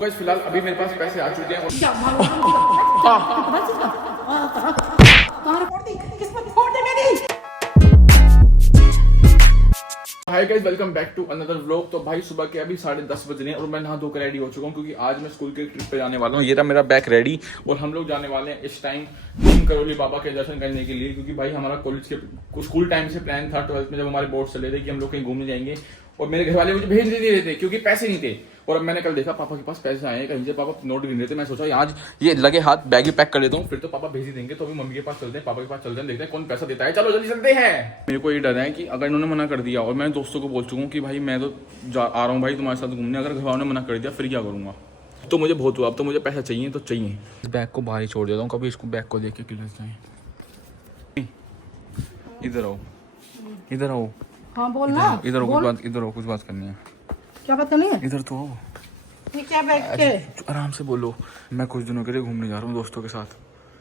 Guys फिलहाल अभी मेरे पास पैसे आ चुके हैं hi guys welcome back to another vlog. तो भाई सुबह के अभी 10:30 बज रहे हैं और मैं नहा धोकर रेडी हो चुका हूँ क्योंकि आज मैं स्कूल के ट्रिप पे जाने वाला हूँ। ये रहा मेरा बैग रेडी और हम लोग जाने वाले हैं इस टाइम नीम करौली बाबा के दर्शन करने के लिए, क्योंकि भाई हमारा कॉलेज के स्कूल टाइम से प्लान था 12th में जब हमारे बोर्ड चले थे कि हम लोग कहीं घूमने जाएंगे और मेरे घर वाले मुझे भेज नहीं दे रहे थे क्योंकि पैसे नहीं थे। और अब मैंने कल देखा पापा के पास पैसे आए हैं, कहीं से पापा नोट गिन रहे थे। मैं सोचा आज ये लगे हाथ बैग ही पैक कर लेता हूँ, फिर तो पापा भेज ही देंगे। तो अभी मम्मी के पास चलते हैं, पापा के पास चलते हैं, देखते हैं कौन पैसा देता है। चलो जल्दी चलते हैं। मेरे को ये डर है कि अगर इन्होंने मना कर दिया और मैं दोस्तों को बोल चुका हूँ कि भाई मैं तो आ रहा हूँ भाई तुम्हारे साथ घूमने, अगर घर वालों ने मना कर दिया फिर क्या करूँगा। तो मुझे बहुत हुआ, अब तो मुझे पैसा चाहिए तो चाहिए। इस बैग को बाहर ही छोड़ देता हूँ, कभी इसको बैग को लेके क्लास जाए। इधर आओ, इधर आओ। हाँ बोलना। इधर कुछ बात, इधर कुछ बात करनी है। क्या बात करनी है? इधर तो आओ। ये क्या बैग के? आराम से बोलो। मैं कुछ दिनों के लिए घूमने जा रहा हूँ दोस्तों के साथ।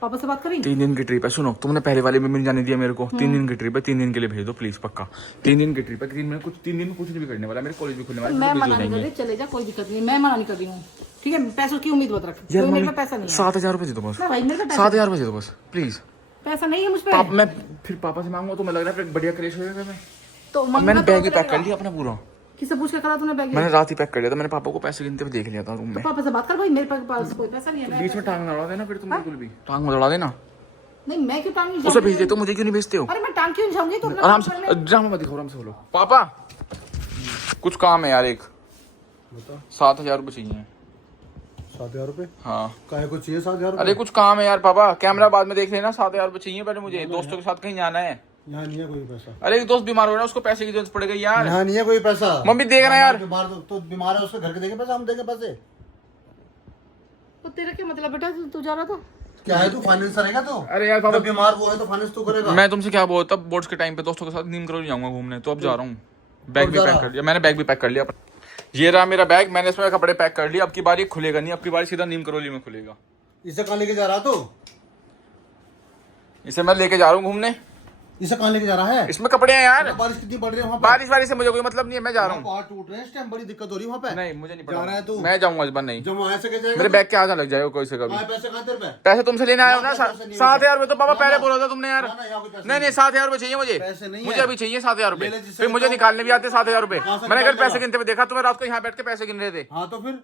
पापा से बात करी? 3 दिन की ट्रिप है। सुनो, तुमने पहले वाले में जाने दिया मेरे को। 3 दिन की ट्रिप है, 3 दिन के लिए भेज दो प्लीज, पक्का। 3 दिन की ट्रिप है, 3 दिन में कुछ नहीं करने वाला, मेरे कॉलेज भी खुलने वाला है। मैं मना नहीं कर रही, चले जा, कोई दिक्कत नहीं, मैं मना नहीं कर रही हूँ। ठीक है, पैसों की उम्मीद मत रख। मेरे पे पैसा नहीं है। 7,000 रुपए दे दो बस। भाई मेरे पे 7,000 रुपए दे दो बस प्लीज। पैसा नहीं है मुझ पे। मैं फिर पापा से मांगूंगा तो मैं लग रहा है फिर बढ़िया क्लेश हो जाएगा। मैं तो मैंने बैग ही पैक कर लिया अपना पूरा। किससे पूछ के करा तूने बैग? मैंने रात ही पैक कर लिया था। मैंने पापा को पैसे गिनते हुए देख लिया था रूम में। पापा से बात कर भाई, मेरे पास कोई पैसा नहीं है। बीच में टांग ना अड़ा देना फिर तुम, बिल्कुल भी टांग मत अड़ा देना। नहीं मैं क्यों टांग? उसे भेज देते हो, मुझे क्यों नहीं भेजते हो? अरे मैं टांग क्यों जाऊंगी? तुम आराम से ड्रामा मत दिखाओ, आराम से बोलो। पापा कुछ काम है यार, एक 7,000 रुपए चाहिए। 7,000 रुपए? हाँ काहे को चाहिए 7,000 रुपए? अरे कुछ काम है यार पापा, कैमरा बाद में देख लेना। 7,000 रुपए चाहिए पहले मुझे, दोस्तों के साथ कहीं जाना है। यहाँ नहीं है कोई पैसा। अरे एक दोस्त बीमार हो रहा है, उसको पैसे की जरूरत पड़ेगी यार। यहाँ नहीं है कोई पैसा। मम्मी देखना यार। बीमार तो बीमार है, उसके घर के देंगे पैसा, हम देंगे पैसे। तो तेरा क्या मतलब बेटा, तू जा रहा था? क्या है तू फाइनेंसर है क्या तू? अरे यार पापा बीमार वो है तो फाइनेंस तू करेगा। मैं तुमसे क्या बोलता, बोर्ड्स के टाइम पे दोस्तों के साथ नीम करौली जाऊंगा घूमने, तो अब जा रहा हूँ। बैग भी पैक कर लिया मैंने, बैग भी पैक कर लिया। ये रहा मेरा बैग, मैंने इसमें कपड़े पैक कर लिए। अब की बार ये खुलेगा नहीं, अब की बार सीधा नीम करौली में खुलेगा। इसे कहाँ लेके जा रहा तू? इसे मैं लेके जा रहा हूँ घूमने। इसे कहाँ लेके जा रहा है? इसमें कपड़े हैं यार। बारिश कितनी पड़ रही है वहाँ पे? बारिश से मुझे कोई मतलब नहीं है, मैं जा रहा हूँ। पहाड़ टूट रहे हैं इस टाइम, बड़ी दिक्कत हो रही है वहाँ पे। नहीं मुझे नहीं जा रहा है पड़ा, तू? मैं जाऊंगा इस बार नहीं। जब वहाँ ऐसे कैसे मेरे बैग के आधा लग जाएगा कोई से कभी। पैसे कहाँ तेरे पे? पैसे तुमसे लेने आया हो ना। 7,000 रुपए तो पापा पहले बोला था तुमने यार। नहीं 7,000 रुपए चाहिए मुझे। पैसे नहीं मुझे है। अभी चाहिए 7,000 रुपए। ले ले जिससे फिर मुझे निकालने भी आते 7,000 रुपए। कहाँ से मैंने कल निकाल पैसे गिनते हुए देखा, तुम्हें रात को यहाँ बैठ के पैसे गिन रहे थे। हाँ तो फिर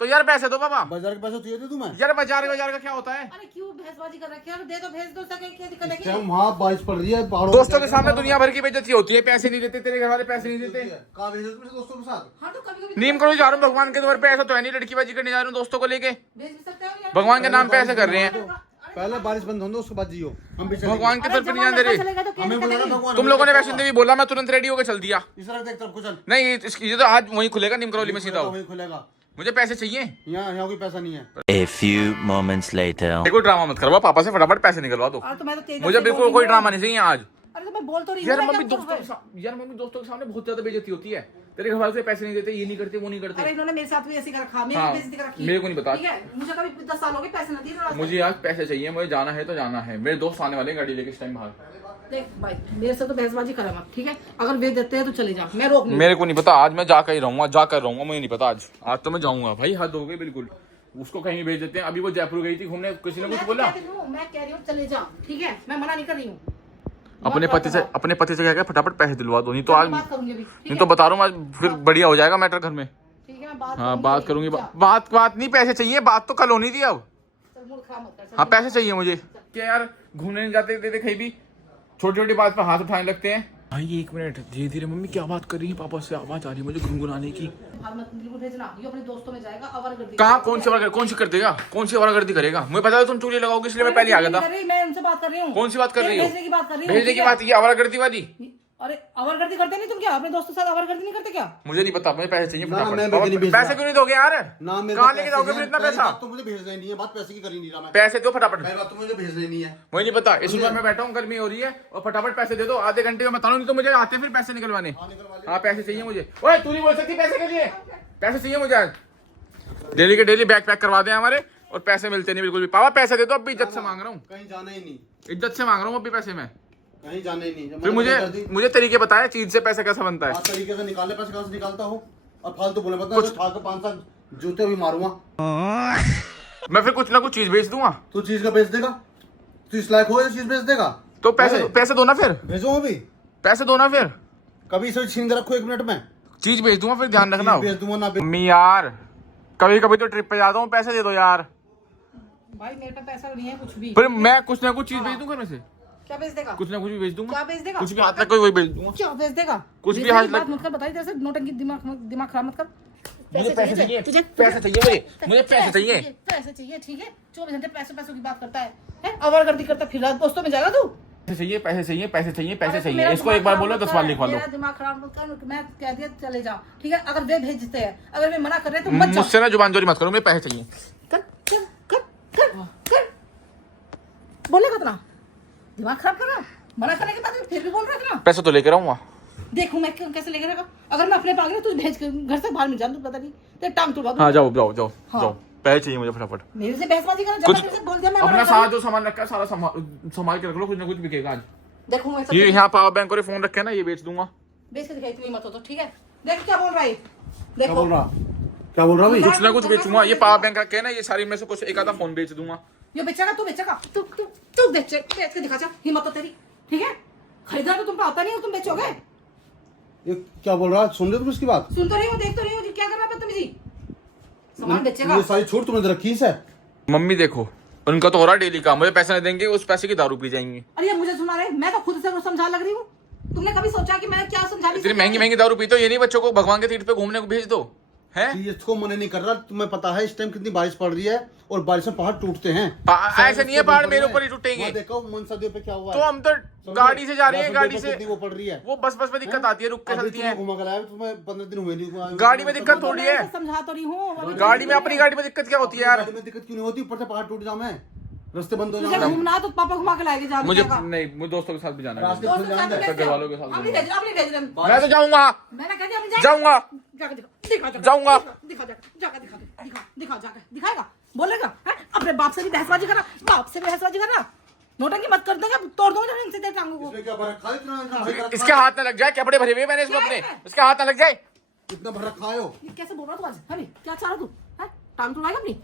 तो यार पैसे दो पापा। बाजार के पैसे चाहिए थे तुम्हें? यार बाजार का क्या होता है? अरे क्यों भैंसबाजी कर रखी है? दे दो, भेज दो, सके क्या दिक्कत है? इस टाइम वहाँ बारिश पड़ रही है पहाड़ों। दोस्तों के सामने दुनिया भर की बेइज्जती होती है, पैसे नहीं देते तेरे घर वाले, पैसे नहीं देते। कहाँ भेजे तुम दोस्तों के साथ? हाँ तो कभी कभी नीम करो जा रहा हूँ भगवान के द्वार पे, ऐसा तो है नहीं लड़कीबाजी करने जा रहा हूँ दोस्तों को लेके। भेज भी सकते हो यार। भगवान के नाम पे ऐसे कर रहे हैं। पहले बारिश बंद हो दो उसके बाद जियो। हम भी चलेंगे। भगवान के द्वार पे नहीं जाने दे रहे। हमें बोला ना भगवान। तुम लोगों ने वैष्णो देवी बोला, मैं तुरंत रेडी होकर चल दिया। इस तरफ देख तरफ को चल। नहीं ये तो आज वहीं खुलेगा नीम करौली में सीधा। वहीं खुलेगा। मुझे पैसे चाहिए। यहाँ कोई पैसा नहीं है। A few moments later. देखो ड्रामा मत करवा, पापा से फटाफट पैसे निकलवा दो। तो मैं तो तेज मुझे बिल्कुल कोई ड्रामा नहीं चाहिए आज। अरे तो मैं बोल तो रही हूँ। यार मम्मी दोस्तों के सामने बहुत ज्यादा बेइज्जती होती है। तेरे घर वाले से पैसे नहीं देते, ये नहीं करते, वो नहीं अरे करते। इन्होंने मेरे साथ भी ऐसी कर रखा, मेरी हाँ, बेइज्जती कर रखी। मेरे को नहीं पता। ठीक है, मुझे कभी 10 साल हो गए पैसे ना दिए। मुझे आज पैसे चाहिए, मुझे जाना है तो जाना है। मेरे दोस्त आने वाले हैं गाड़ी लेके इस टाइम बाहर। देख भाई, मेरे से तो बहसबाजी करा मत, ठीक है? अगर वे देते हैं तो चले जा, मैं रोक नहीं। मेरे को नहीं पता, आज मैं जाकर ही रहूंगा, मुझे नहीं पता। आज तो मैं जाऊंगा भाई, हद हो गई बिल्कुल। उसको कहीं भेज देते हैं। अभी वो जयपुर गई थी घूमने, किसी ने कुछ बोला? मैं कह रही हूँ चले जा, ठीक है? मैं मना नहीं कर रही हूँ। अपने पति से क्या फटाफट पैसे दिलवा दो, नहीं तो आज, बात करूंगी अभी, ठीक नहीं तो बता रहा हूँ आज फिर बढ़िया हो जाएगा मैटर घर में। है? मैं बात हाँ बात करूंगी। बात नहीं, पैसे चाहिए। बात तो कल होनी थी अब। मूड खराब मत कर। हाँ पैसे चाहिए मुझे। क्या यार घूमने नहीं जाते थे कहीं भी, छोटी छोटी बात पर हाथ उठाने लगते हैं। भाई 1 मिनट, धीरे धीरे। मम्मी क्या बात कर रही है? पापा से आवाज आ रही है मुझे गुनगुनाने की। मत बिल्कुल भेजना, ये अपने दोस्तों में जाएगा, आवारागर्दी। कहाँ? कौन सी कर देगा? कौन सी आवारागर्दी करेगा? मुझे पता है तुम चूड़ी लगाओगे, इसलिए मैं पहले आ गया था। मैं उनसे बात कर रही हूँ। कौन सी बात कर रही हो? भेजने की बात कर रही हूँ। भेजने की बात, ये आवारागर्दी वाली। अरे आवारागर्दी करते नहीं तुम? क्या अपने दोस्तों के साथ आवारागर्दी नहीं करते क्या? मुझे नहीं पता, मुझे पैसे चाहिए ना, मैं फटाफट। भी नहीं भेजना। पैसे क्यों नहीं दोगे यार? ना मेरे कहाँ पास लेके जाओगे फिर इतना पहली पैसा? बात तो मुझे भेजना ही नहीं है, बात पैसे की कर ही नहीं रहा मैं। पैसे दो फटाफट। पहली बात तो मुझे भेजना ही नहीं है। मुझे नहीं पता, इस उम्र में बैठा हूँ, गर्मी हो रही है, और फटाफट पैसे दे दो। आधे घंटे में बता, नहीं तो मुझे आते फिर पैसे निकलवाने। हाँ पैसे चाहिए मुझे। ओए तू नहीं बोल सकती पैसे के लिए? पैसे चाहिए मुझे आज। डेली के डेली बैग पैक करवा दे हमारे, और पैसे मिलते नहीं बिल्कुल भी। पापा पैसे दे दो, अब भी इज्जत से मांग रहा हूँ। कहीं जाना ही नहीं, इज्जत से मांग रहा हूँ अभी पैसे में। कहीं जाना ही नहीं। फिर मुझे तरीके बताया चीज से पैसा कैसा बनता है। तरीके से निकाले पैसे कहाँ से निकालता हूँ? और फालतू बोले पता है, 500 जूते भी मारूंगा। मैं फिर कुछ ना कुछ चीज बेच दूंगा। तू चीज का बेच देगा? तू इस लायक हो ये चीज बेच देगा? तो पैसे दो ना फिर। भेजो अभी। पैसे दो ना फिर। कभी इसे छीन के रखो 1 मिनट में। चीज बेच दूंगा फिर, ध्यान रखना। भेज दूंगा ना। मम्मी यार कभी कभी तो ट्रिप पे जाता हूँ, पैसे दे दो यार। भाई मेरे पे पैसा नहीं है कुछ भी। फिर मैं कुछ ना कुछ चीज बेच दूंगा घर में से। क्या बेच देगा? कुछ ना कुछ भी बेच दूंगा। क्या बेच देगा? कुछ भी हाथ लग कोई वही बेच दूंगा। क्या बेच देगा? कुछ भी बेचने हाथ की बात लग। मत कर, बताइए जैसे नोटंकी दिमाग खराब मत कर। मुझे पैसे चाहिए, तुझे पैसे चाहिए मुझे पैसे चाहिए। पैसे चाहिए, ठीक है। 24 घंटे पैसों की बात करता है, आवारगर्दी करता फिर रात दोस्तों में जाएगा तू। पैसे चाहिए, पैसे चाहिए, पैसे चाहिए, पैसे चाहिए। मेरा इसको एक बार दिमाग बोलो खराब 10 बार मत लिखवा कर, लो। मेरा दिमाग खराब मत कर, मैं कह दिया चले जाओ, ठीक है। अगर वे भेजते हैं, अगर वे मना कर रहे हैं तो मत जाओ। मुझसे ना जुबान जोरी मत करो, मुझे पैसे चाहिए। कर बोलेगा इतना दिमाग खराब कर रहा, मना करने के बाद भी फिर भी बोल रहा है इतना। पैसे तो लेकर आऊंगा। देखूं मैं कैसे लेकर आएगा? अगर मैं अपने पागल तुझे भेज कर घर से बाहर मिल जाऊं तो पता नहीं तेरे टांग तोड़वा दूं। हाँ जाओ जाओ जाओ हाँ। जाओ, पैसे चाहिए मुझे फटाफट। मेरे से बहसबाजी करना, जब कुछ मैं तेरे से बोल दिया मैं अपना मना सारा कर जो सामान रखा है सारा संभाल के रख लो, कुछ ना कुछ बिकेगा आज। देखूं मैं सब ये यहाँ पावर बैंक और फोन रखे हैं ना, ये बेच दूंगा। बेच के दिखाई तुम्हें मत हो तो ठीक है। देख क्या बोल रहा है, क्या देखो बोल रहा? क्या बोल रहा भाई? कुछ ना कुछ बेचूंगा। ये पावर बैंक रखे हैं ना, ये सारी में से कुछ एक आधा फोन बेच दूंगा। ये बेचेगा, तू बेचेगा, तू बेच के दिखा जा, हिम्मत तो तेरी, ठीक है। खरीदना तो तुम पे आता नहीं है, तुम बेचोगे। ये क्या बोल रहा है? सुन रहे तुम इसकी बात? सुन तो रही हो, देख तो रही हो, क्या कर रहा है बदतमीजी। सामान बेचेगा। ये सारी छूट तुमने रखी है। मम्मी देखो, उनका तो हो रहा डेली काम, मुझे पैसे नहीं देंगे, उस पैसे की दारू पी जाएंगे। अरे मुझे सुना रहे, मैं तो खुद से समझा लग रही हूँ। तुमने कभी सोचा कि मैं क्या समझा? इतनी महंगी महंगी दारू पीते हो, ये नहीं बच्चों को भगवान के तीर्थ पे घूमने को भेज दो है। इसको मना नहीं कर रहा। तुम्हें पता है इस टाइम कितनी बारिश पड़ रही है और बारिश में पहाड़ टूटते हैं। ऐसे नहीं है, पहाड़ मेरे ऊपर ही टूटेंगे। देखो मनसदियों पे क्या हुआ तो हम तो गाड़ी से जा रहे हैं, गाड़ी से वो पड़ रही है। वो बस में दिक्कत आती है, रुक के चलती है। घुमा कर आया तुम्हें 15 दिन हुए नहीं। गाड़ी में दिक्कत थोड़ी है, समझा तो रही हूँ। गाड़ी में अपनी गाड़ी में दिक्कत क्या होती है यार? गाड़ी में दिक्कत क्यों नहीं होती? ऊपर से पहाड़ टूट जाए, रास्ते बंद हो तुझे जाए। घूमना है तो पापा घुमा के लाएंगे, जा मुझे नहीं, मुझे दोस्तों के साथ भी जाना है। रास्ते दोस्तों खुल के साथ जाए। कैसे? घर वालों के साथ अब नहीं भेज रहे। मैं तो जाऊंगा, मैंने कह दिया, अब नहीं जाऊंगा, जाके दिखा जाऊंगा। दिखा जाके दिखाएगा, बोलेगा हैं? अपने बाप से भी बहसबाजी करना, बाप से भी बहसबाजी करना, नोटंकी मत कर देगा, तोड़ दूंगा जब इनसे तेरे टांगों को। इसमें क्या भर रखा है? इतना इसके हाथ ना लग जाए, कपड़े भरे हुए मैंने इसमें अपने, इसके हाथ ना लग जाए। इतना भर रखा है। ये कैसे बोल रहा तू आज? है क्या चाह रहा तू? है टांग तुड़ाएगा अपनी?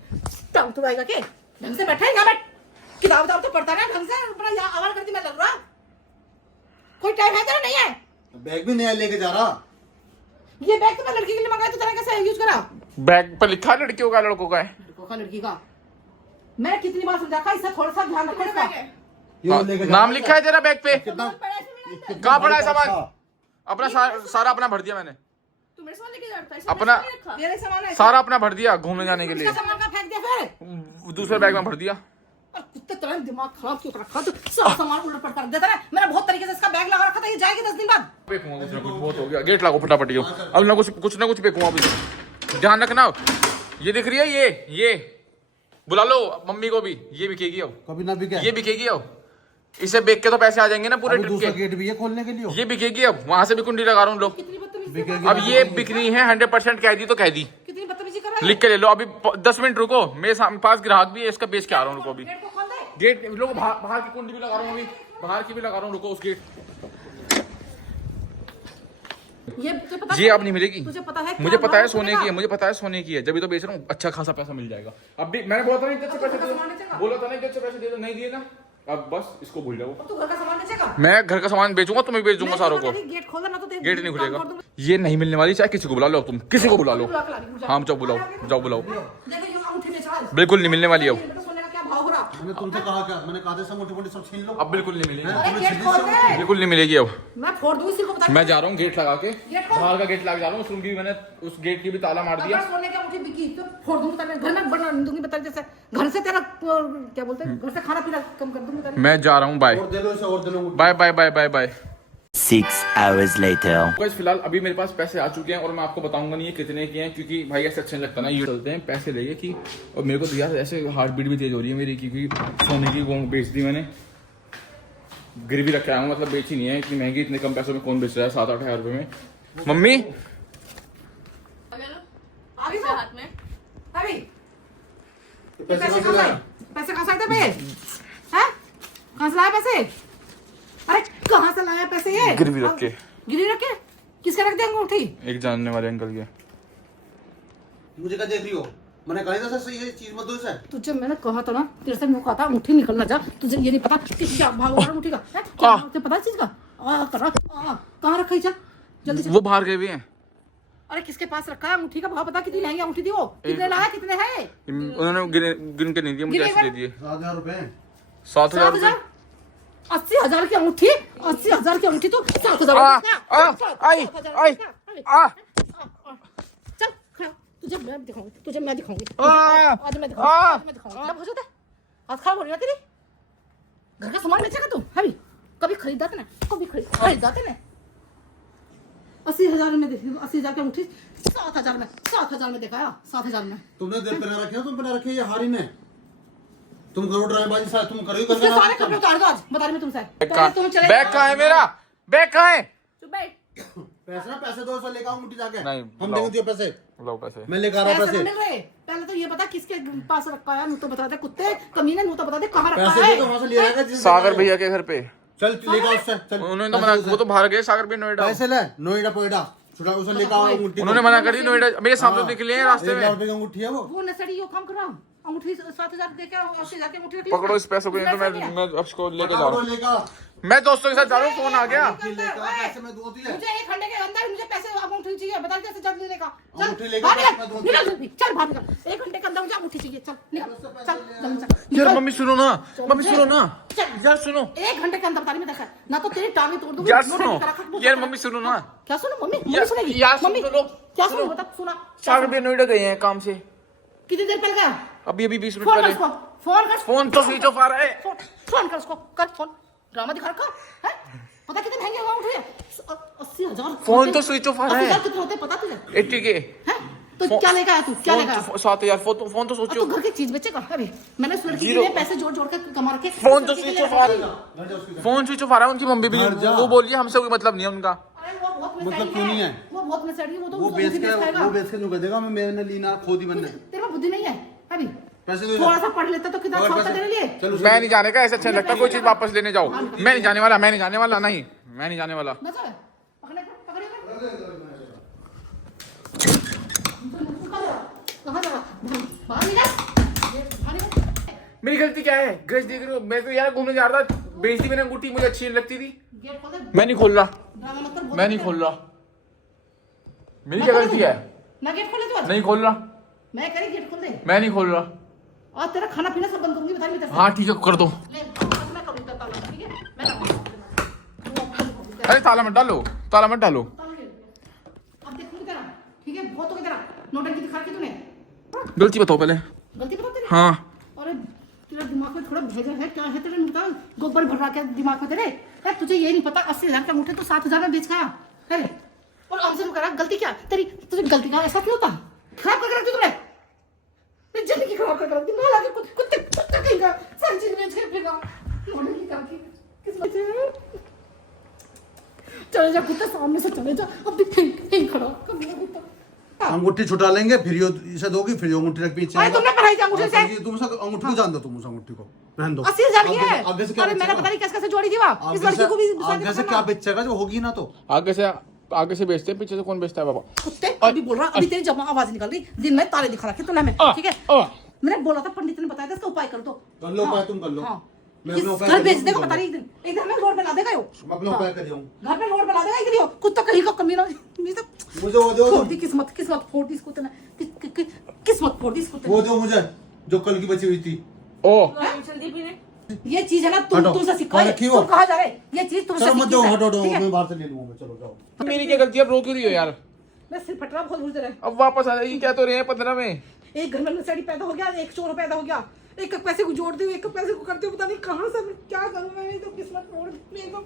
टांग तुड़ाएगा के? ढंग से बैठा है, यहाँ बैठ। किताब तो पढ़ता नहीं ढंग से, अपना यहाँ आवाज करती मैं लग रहा। कोई टाइम है तेरा? नहीं है। बैग भी नया लेके जा रहा। ये बैग तो मैं लड़की के लिए मंगाया, तो तेरा कैसे यूज करा? बैग पर लिखा है लड़कियों का, लड़कों का है। लड़कों का, लड़की का। मैं कितनी बार समझा, इससे थोड़ा सा ध्यान रखो इसका। ये लेके जा नाम रहा लिखा है तेरा बैग पे? कितना कहाँ पड़ा है सामान? अपना सारा अपना भर दिया मैंने, तू मेरे सामान लेके जाता है, अपना तेरे सामान है सारा अपना भर दिया घूमने जाने के लिए। इसका सामान का फेंक दिया फिर। दूसरे बैग में भर दिया। और कुत्ते तरह दिमाग खराब क्यों कर रखा? तो सारा सामान उलट पलट कर देता है। मैंने बहुत तरीके से इसका बैग लगा रखा था, ये जाएगी 10 दिन बाद। फेंकूंगा कुछ ना कुछ, बहुत हो गया। गेट लागो फटाफट, यो अब ना कुछ ना कुछ फेंकूंगा अभी। ध्यान रखना, ये दिख रही है, ये बुला लो मम्मी को भी, ये बिकेगी अब। कभी ना बिके। ये बिकेगी अब, इसे बेच के तो पैसे आ जाएंगे ना पूरे अभी ट्रिप दूसरा के। गेट भी है खोलने के लिए। ये बिकेगी अब, वहां से भी कुंडी लगा रहा हूँ लोग। कितनी बदतमीजी बिकेगी। अब ये बिकनी है 100%, कह दी तो कह दी। कितनी बदतमीजी कर रहा है? लिख के ले लो अभी, 10 मिनट रुको, मेरे पास ग्राहक भी है, इसका बेच के आ रहा हूँ। रुको अभी, गेट को खोल दे। गेट लोग बाहर की कुंडी भी लगा रहा हूँ अभी, बाहर की भी लगा रहा हूँ। रुको उस गेट, ये तुझे पता ये अब नहीं मिलेगी। तुझे पता है? मुझे पता है सोने की है, मुझे पता है सोने की है, जब भी तो बेच रहा हूँ, अच्छा खासा पैसा मिल जाएगा। अब भी मैंने बोला था नहीं, जैसे पैसे दे दो, बोला था नहीं जैसे पैसे दे दो, नहीं दिए ना, अब बस इसको भूल जाओ। तू घर का सामान बेचेगा? मैं घर का सामान बेचूंगा, तुम्हें बेच दूंगा सारों को। गेट खोल ना तो तेरे गेट नहीं काम खुलेगा, कर दूंगा। ये नहीं मिलने वाली, चाहे किसी को बुला लो, तुम किसी को बुला लो। बुला के ला रही हूँ, जा। हाँ जाओ बुलाओ, जाओ बुलाओ। देखो ये अंगूठी बेच रहा है। बिल्कुल नहीं मिलने वाली अब, बेटा सोने का क्या भाव हो रहा? मैंने तुमसे कहा क्या? मैंने कहा था सब मोटी-मोटी सब छीन लो। अब बिल्कुल नहीं मिलेगी, अरे गेट खोल दे। बिल्कुल नहीं मिलेगी अब। मैं फोड़ दूंगी, सिर को बता। मैं जा रहा हूँ गेट लगा के, गेट खोल। बाहर का गेट लगा जा रहा हूँ, उस रूम की भी मैंने, उस गेट की भी ताला मार दिया। अगर सोने की अंगूठी बिकी तो फोड़ दूंगी तेरे घर में, बना दूंगी बता। जैसे घर से तेरा क्या बोलते हैं, घर से खाना पीना कम कर दूंगी तेरे। मैं जा रहा हूँ, बाय और दे लो इसे, और दे लो। Bye bye bye bye bye. 6 hours later. Guys फिलहाल अभी मेरे पास पैसे आ चुके हैं और मैं आपको बताऊंगा नहीं ये कितने के हैं, क्योंकि भाई ऐसे अच्छा नहीं लगता ना। ये चलते हैं पैसे लेके कि, और मेरे को तो यार ऐसे हार्ट बीट भी तेज हो रही है मेरी, क्योंकि सोने की वो बेच दी मैंने, गिरवी रख के आया हूँ, मतलब बेची नहीं है। इतनी महंगी इतने कम पैसों में कौन बेच रहा है 7-8 हज़ार रुपये में। मम्मी अभी तो हाथ में अभी पैसे कहाँ से लाया? पैसे कहाँ से आए थे बे? हैं? कहाँ से लाया पैसे? अरे कहाँ से लाया पैसे ये? गिरवी रख के। गिरवी रख के? किसके रख दिया अंगूठी? एक जानने वाले अंकल के। मुझे क्या देख रही हो? मैंने कहा था सही है चीज मत दो इसे। तुझे मैंने कहा था ना, तेरे से मुंह कहा था अंगूठी निकलना जा। तुझे ये नहीं पता कि क्या भाव है अंगूठी का? है क्या तुझे पता चीज का? कहाँ रखा है? चल जल्दी चल। वो बाहर गए हुए हैं। अरे किसके पास रखा है अंगूठी का भाव? पता कितनी महंगी अंगूठी थी वो? कितने लाया? कितने है? उन्होंने गिन के नहीं दिए मुझे, ऐसे दे दिए 7,000 रुपए। 7,000 रुपए। 80,000 की अंगूठी? 80,000 की अंगूठी तो 7,000। चल खड़ा, तुझे मैं दिखाऊंगी, तुझे मैं दिखाऊंगी, आज मैं दिखाऊंगी। अब हो जाता है आज खराब हो रही है तेरी। घर का सामान बेचेगा तू? है भी कभी खरीदा था ना? कभी खरीदा था ना? 80,000 में देखी, 80,000 की अंगूठी 7,000 में देखा है। 7,000 में तुमने देर पहना रखे हो, तुम पहना रखे ये हारी ने। तुम करो ड्रामेबाजी साथ, तुम करो उसके सारे कपड़े उतार दो आज, बता रही मैं तुमसे। बैग कहाँ है मेरा? बैग कहाँ है? चुप बैठ। पैसे दो, लेकर आओ अंगूठी जाके। नहीं, हम देंगे तुझे पैसे। लो पैसे। मैं लेकर आ रहा पैसे पैसे। मिल रहे। पहले तो ये बता किसके पास रखा है? मुझे तो बता दे कुत्ते कमीने, मुझे तो बता दे कहाँ रखा पैसे है? दे तो वहां से ले आएगा जिससे सागर भैया के घर पे। चल लेकर आओ उससे, चल। उन्होंने तो मना, वो तो बाहर गए सागर भैया नोएडा। पैसे ले, नोएडा पोएडा छुड़ा उसे लेकर आओ अंगूठी। उन्होंने मना कर दी, नोएडा मेरे सामने निकले हैं रास्ते 1,000 में। रुपए की अंगूठी है वो। नसड़ी यो काम कर रहा हूँ। अंगूठी 7,000 देके 80,000 की अंगूठी रख ली। पकड़ो इस पैसों को, नहीं तो मैं उसको लेके जा रहा हूँ। लेकर मैं दोस्तों के साथ जा रहा हूँ, फोन आ गया। पैसे मैं दूंगा तुझे। मुझे 1 घंटे के अंदर मुझे पैसे अंगूठी चाहिए। बता कैसे जल्दी लेगा? अंगूठी चल लेकर बाहर पैसे मैं निकल, दूंगा। निकल जल्दी, चल बाहर निकल। 1 घंटे के अंदर मुझे अंगूठी चाहिए। चल निकल, चल जल्दी चल। यार मम्मी सुनो ना, मम्मी सुनो ना, यार सुनो 1 घंटे के अंदर बता रही मैं देखा ना तो तेरी टांगे तोड़ दूंगी। यार सुनो, यार मम्मी सुनो ना। क्या सुनो? मम्मी यार- मम्मी सुनेगी? यार मम्मी सुनो, क्या सुनो? बता सुना। सागर भैया नोएडा गए हैं काम से। कितनी देर पहले गया? अभी 20 मिनट फोन कर पहले। उसको, फोन कर। फोन तो स्विच ऑफ आ रहा है। फोन कर उसको, कर फोन। ड्रामा दिखा रखा है? पता कितने महंगे हुआ उठे? 80,000। फोन तो स्विच ऑफ आ रहा है। 80,000 कितने होते पता तुझे? 80 के। हैं? तो क्या लेकर आया तू? क्या लेकर आया? 7,000। फोन तो अब सोचो। तू घर की चीज बेचेगा? अभी मैंने उस लड़की के जीरो। लिए पैसे जोड़ के कमा रखे। फोन तो उस लड़की स्विच के ऑफ लिए आ रखी। रहा है। फोन स्विच ऑफ आ रहा है। उनकी मम्मी भी घर जा। वो बोल रही है हमसे कोई मतलब नहीं है उनका। अरे वो बहुत मतलब मिसाइल क्यों नहीं है? वो बहुत मिसाइल है। वो तो वो उसको बेच बुद्धि के खाएगा। वो बेच के नुका देगा। मैं मेरे ने लीना खोदी बनने। तेरे में बुद्धि नहीं है अभी? पैसे दे। थोड़ा सा पढ़ लेता तो कितना अच्छा होता तेरे लिए। चल मैं नहीं जाने का, ऐसा अच्छा लगता कोई चीज वापस लेने जाओ। मैं नहीं जाने वाला, नहीं मैं नहीं जाने वाला। बचा है? पकड़े कहाँ जा रहा? बाहर निकल, बाहर निकल। मेरी गलती क्या है? गज देख रहे हो, मैं तो यार घूमने जा रहा था, बेच दी मैंने अंगूठी, मुझे अच्छी नहीं लगती थी। गेट खोल दे। मैं नहीं खोल रहा, ड्रामा मत कर, मैं नहीं खोल रहा। मेरी क्या गलती है? मैं गेट खोले तो आज? नहीं खोल रहा, मैं कह रही गेट खोल दे। मैं नहीं खोल रहा। और तेरा खाना पीना सब बंद करूंगी, बता रही मैं तेरे से। हाँ ठीक है, कर दो। ले, आज मैं करूंगी तेरा ताला, ठीक है? मैं करूंगी। अरे ताला मत डालो, ताला मत डालो। अब देखूंगी तेरा, ठीक है? बहुत हो गया तेरा नोटंकी दिखा के तूने। गलती बताओ पहले। गलती बता तेरी। हाँ अरे तेरा दिमाग में थोड़ा भेजा है, क्या है तेरे मुंह? गोबर भर रहा क्या दिमाग में तेरे? यार तुझे ये नहीं पता 80,000 का अंगूठे तो 7,000 में बेच खाया है। और हमसे कह रहा गलती क्या तेरी? तुझे गलती का ऐसा क्यों होता? खराब करके रख दी तुमने, मेरी जिंदगी खराब करके रख दी। मैं लाके कुत्ते कहेगा सारी चीज बेच के फेंका। मोने की काम की किस्मत है। चले जा कुत्ते, सामने से चले जा। अब भी कहीं खड़ा कर मेरा कुत्ता। अंगूठी छुटा लेंगे, फिर यो इसे दोगी, फिर यो अंगूठी रख पीछे। अरे तुमने पढ़ाई थी अंगूठे से? तुम सब अंगूठी को जान दो, तुम उस अंगूठी को पहन दो। 80,000 की है। आगे से क्या अरे मैंने बेचेगा? पता नहीं कैसे जोड़ी थी वहाँ। इस लड़की को भी आगे से क्या बेचेगा जो होगी ना तो। आगे से बेचते हैं, पीछे से कौन बेचता है बाबा? कुत्ते अभी बोल रहा, अभी तेरी जमा आवाज निकल रही। दिन में ताले दिखा रखे तुला में, ठीक है? मैंने बोला था, पंडित ने बताया था इसका उपाय कर दो। कर लो उपाय, तुम कर लो। हाँ। मैं अपना उपाय घर कर बेच दूं, देगा, तुम पता कर नहीं एक दिन हमें रोड बना देगा यो। मैं अपना उपाय कर जाऊं। घर पे रोड बना देगा एक दिन यो। कुत्ता कहीं का कमीना। मुझे वो दो, फोड़ दी किस्मत फोड़ दी इस कुत्ते ने। किस्मत फोड़ दी इस कुत्ते वो ने। दो मुझे जो कल की बची हुई थी। ओ ये चीज है ना, हटो, तुमसे सीखा कहाँ है। रखी हो? तुम कहाँ जा रहे? ये चीज तुमसे चलो मत दो, सीखी है, हटो ठीक है? मैं बाहर से ले लूंगा। चलो जाओ। मेरी क्या गलती है? आप रो क्यों रही हो यार? मैं सिर फट रहा बहुत बुरी तरह। अब वापस आ जाएगी क्या? तो रहे हैं 15 में। एक घर में नशेड़ी पैदा हो गया, एक चोर पैदा हो गया। एक पैसे को जोड़ती हूँ, एक पैसे को करती हूँ, पता नहीं कहाँ से क्या करूँ मैं। तो किस्मत फोड़ दी एकदम।